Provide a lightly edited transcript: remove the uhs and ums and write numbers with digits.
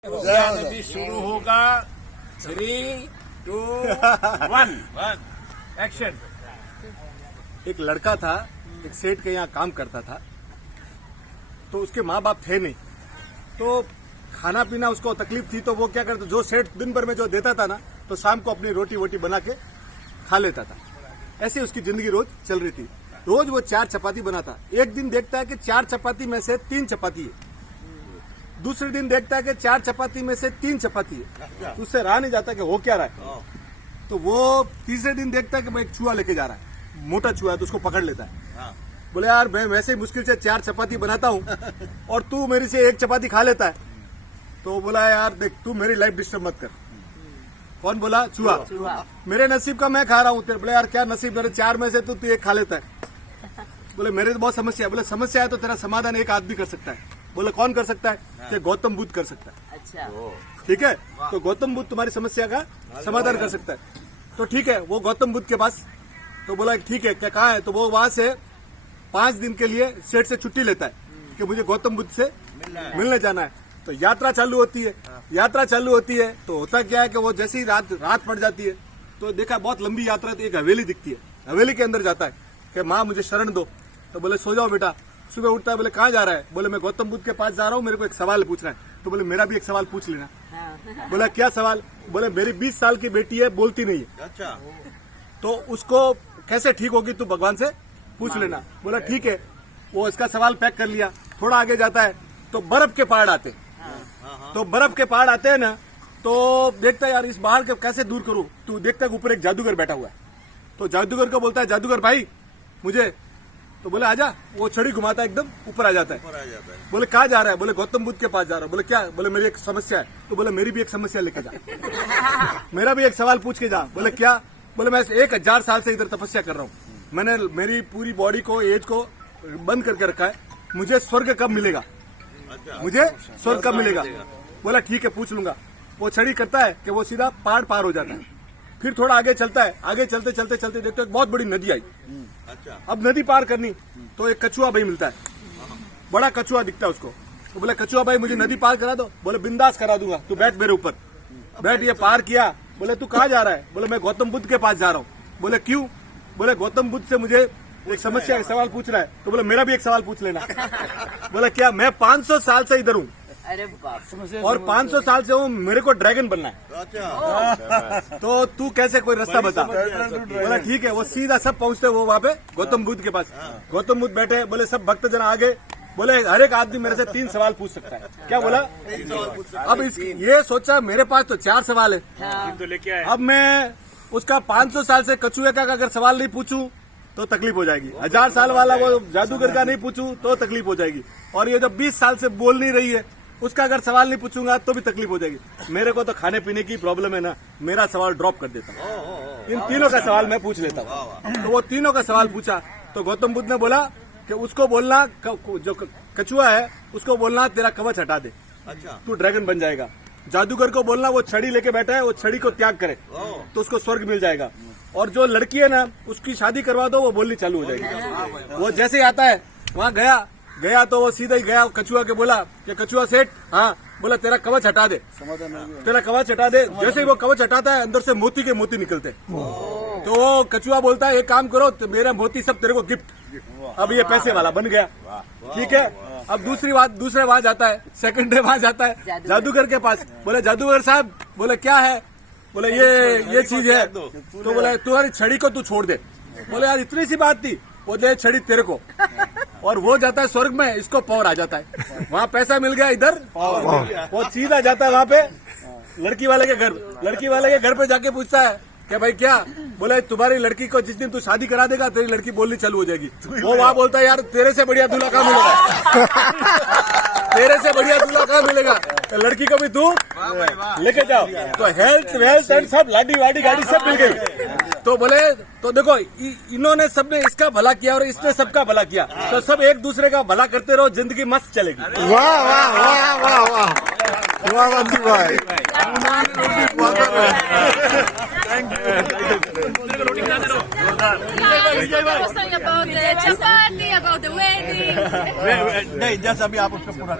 अभी शुरू होगा 3, 2, 1 एक्शन। एक लड़का था, एक सेठ के यहाँ काम करता था। तो उसके माँ बाप थे नहीं, तो खाना पीना उसको तकलीफ थी। तो वो क्या करता, जो सेठ दिन भर में जो देता था ना, तो शाम को अपनी रोटी वोटी बना के खा लेता था। ऐसे उसकी जिंदगी रोज चल रही थी। रोज वो 4 चपाती बनाता। एक दिन देखता है कि 4 चपाती में से 3 चपाती है। दूसरे दिन देखता है कि 4 चपाती में से 3 चपाती है। तो उससे रहा नहीं जाता कि हो क्या रहा है। तो वो तीसरे दिन देखता है कि मैं एक चूहा लेके जा रहा है, मोटा चूहा है, तो उसको पकड़ लेता है। बोले यार मैं वैसे ही मुश्किल से 4 चपाती बनाता हूँ और तू मेरी से 1 चपाती खा लेता है। तो बोला यार देख, तू मेरी लाइफ डिस्टर्ब मत कर। कौन बोला? चूहा। मेरे नसीब का मैं खा रहा हूँ। बोले यार क्या नसीब, मेरे 4 में से तू 1 खा लेता है। बोले मेरे तो बहुत समस्या है। बोले समस्या है तो तेरा समाधान एक आदमी कर सकता है। बोले कौन कर सकता है? कि गौतम बुद्ध कर सकता है। अच्छा, ठीक है, तो गौतम बुद्ध तुम्हारी समस्या का समाधान कर सकता है। तो ठीक है, वो गौतम बुद्ध के पास, तो बोला ठीक है, क्या कहाँ है? तो वो वहां से 5 दिन के लिए सेठ से छुट्टी लेता है कि मुझे गौतम बुद्ध से मिलने जाना है। तो यात्रा चालू होती है। यात्रा चालू होती है तो होता क्या है कि वो जैसे ही रात पड़ जाती है, तो देखा बहुत लंबी यात्रा, तो एक हवेली दिखती है। हवेली के अंदर जाता है कि माँ मुझे शरण दो। तो बोले सो जाओ बेटा। सुबह उठता है, बोले कहाँ जा रहा है? बोले मैं गौतम बुद्ध के पास जा रहा हूँ, मेरे को एक सवाल पूछना है। तो बोले मेरा भी एक सवाल पूछ लेना। बोला क्या सवाल? बोले मेरी 20 साल की बेटी है, बोलती नहीं है। अच्छा, तो उसको कैसे ठीक होगी, तू भगवान से पूछ लेना। बोला ठीक है। वो इसका सवाल पैक कर लिया। थोड़ा आगे जाता है तो बर्फ के पहाड़ आते। तो बर्फ के पहाड़ आते हैं ना, तो देखता है यार इस पहाड़ को कैसे दूर करूं। तो देखता है ऊपर एक जादूगर बैठा हुआ है। तो जादूगर को बोलता है, जादूगर भाई मुझे। तो बोले आजा। वो छड़ी घुमाता है, एकदम ऊपर आ जाता है। बोले कहाँ जा रहा है? बोले गौतम बुद्ध के पास जा रहा है। बोले क्या? बोले मेरी एक समस्या है। तो बोले मेरी भी एक समस्या लेके जा, मेरा भी एक सवाल पूछ के जा। बोले क्या? बोले मैं 1000 साल से इधर तपस्या कर रहा हूँ। मैंने मेरी पूरी बॉडी को, एज को बंद करके रखा है। मुझे स्वर्ग कब मिलेगा? मुझे स्वर्ग कब मिलेगा? बोला ठीक है, पूछ लूंगा। वो छड़ी करता है कि वो सीधा पहाड़ पार हो जाता है। फिर थोड़ा आगे चलता है। आगे चलते चलते चलते देखते एक बहुत बड़ी नदी आई। अब नदी पार करनी, तो एक कछुआ भाई मिलता है। बड़ा कछुआ दिखता है उसको। तो बोले कछुआ भाई मुझे नदी पार करा दो। बोले बिंदास करा दूंगा, तू बैठ मेरे ऊपर बैठ। ये पार किया। बोले तू कहाँ जा रहा है? बोले मैं गौतम बुद्ध के पास जा रहा हूँ। बोले क्यों? बोले गौतम बुद्ध से मुझे एक समस्या का सवाल पूछ रहा है। तो बोले मेरा भी एक सवाल पूछ लेना। बोले क्या? मैं 500 साल से इधर हूँ अरे बाप, और 500 साल से हूँ, मेरे को ड्रैगन बनना है। तो तू कैसे, कोई रास्ता बता। बोला ठीक है। वो सीधा सब पहुंचते वो वहाँ पे गौतम बुद्ध के पास। गौतम बुद्ध बैठे। बोले सब भक्तजन आगे। बोले हर एक आदमी मेरे से 3 सवाल पूछ सकता है। क्या बोला? अब ये सोचा मेरे पास तो 4 सवाल है। अब मैं उसका 500 साल से कछुए का अगर सवाल नहीं पूछूं तो तकलीफ हो जाएगी। 1000 साल वाला वो जादूगर का नहीं पूछूं तो तकलीफ हो जाएगी। और ये जो 20 साल से बोल नहीं रही है, उसका अगर सवाल नहीं पूछूंगा तो भी तकलीफ हो जाएगी। मेरे को तो खाने पीने की प्रॉब्लम है ना, मेरा सवाल ड्रॉप कर देता हूँ। इन तीनों का सवाल मैं पूछ लेता हूँ। तो वो तीनों का सवाल पूछा। तो गौतम बुद्ध ने बोला कि उसको बोलना, जो कछुआ है उसको बोलना तेरा कवच हटा दे, तू ड्रैगन बन जाएगा। जादूगर को बोलना वो छड़ी लेके बैठा है, वो छड़ी को त्याग करे तो उसको स्वर्ग मिल जाएगा। और जो लड़की है ना, उसकी शादी करवा दो, वो बोलनी चालू हो जाएगी। वो जैसे ही आता है वहाँ गया तो वो सीधा ही गया कछुआ के बोला कि कछुआ सेठ, हाँ। बोला तेरा कवच हटा दे, तेरा कवच हटा दे। जैसे ही वो कवच हटाता है, अंदर से मोती के मोती निकलते। तो वो कछुआ बोलता है एक काम करो, तो मेरा मोती सब तेरे को गिफ्ट। अब ये पैसे वाला बन गया। ठीक है। अब दूसरे वहां जाता है, सेकंड डे वहां जाता है जादूगर के पास। बोले जादूगर साहब, बोले क्या है? बोले ये चीज है। तो बोले तुम्हारी छड़ी को तू छोड़ दे। बोले यार इतनी सी बात थी। वो दे छड़ी तेरे को। और वो जाता है स्वर्ग में, इसको पावर आ जाता है। वहाँ पैसा मिल गया, इधर वो सीधा जाता है वहाँ पे लड़की वाले के घर। लड़की वाले के घर पे जाके पूछता है क्या भाई क्या? बोले तुम्हारी लड़की को जिस दिन तू शादी करा देगा, तेरी लड़की बोलनी चालू हो जाएगी। वो वहाँ बोलता है यार तेरे से बढ़िया दूल्हा कहाँ मिलेगा? तेरे से बढ़िया दूल्हा कहाँ मिलेगा? तो लड़की को भी तू लेके जाओ। तो हेल्थ वेल्थ एंड सब लाडी वाडी गाड़ी सब मिल गई। तो बोले तो देखो इन्होंने सबने इसका भला किया और इसने सबका भला किया, तो सब एक दूसरे का भला करते रहो, जिंदगी मस्त चलेगी। वाह वाह वाह वाह वाह वाह बंधु भाई, thank you. about the chapati, about the wedding. नहीं जैसा अभी आप उसको पूरा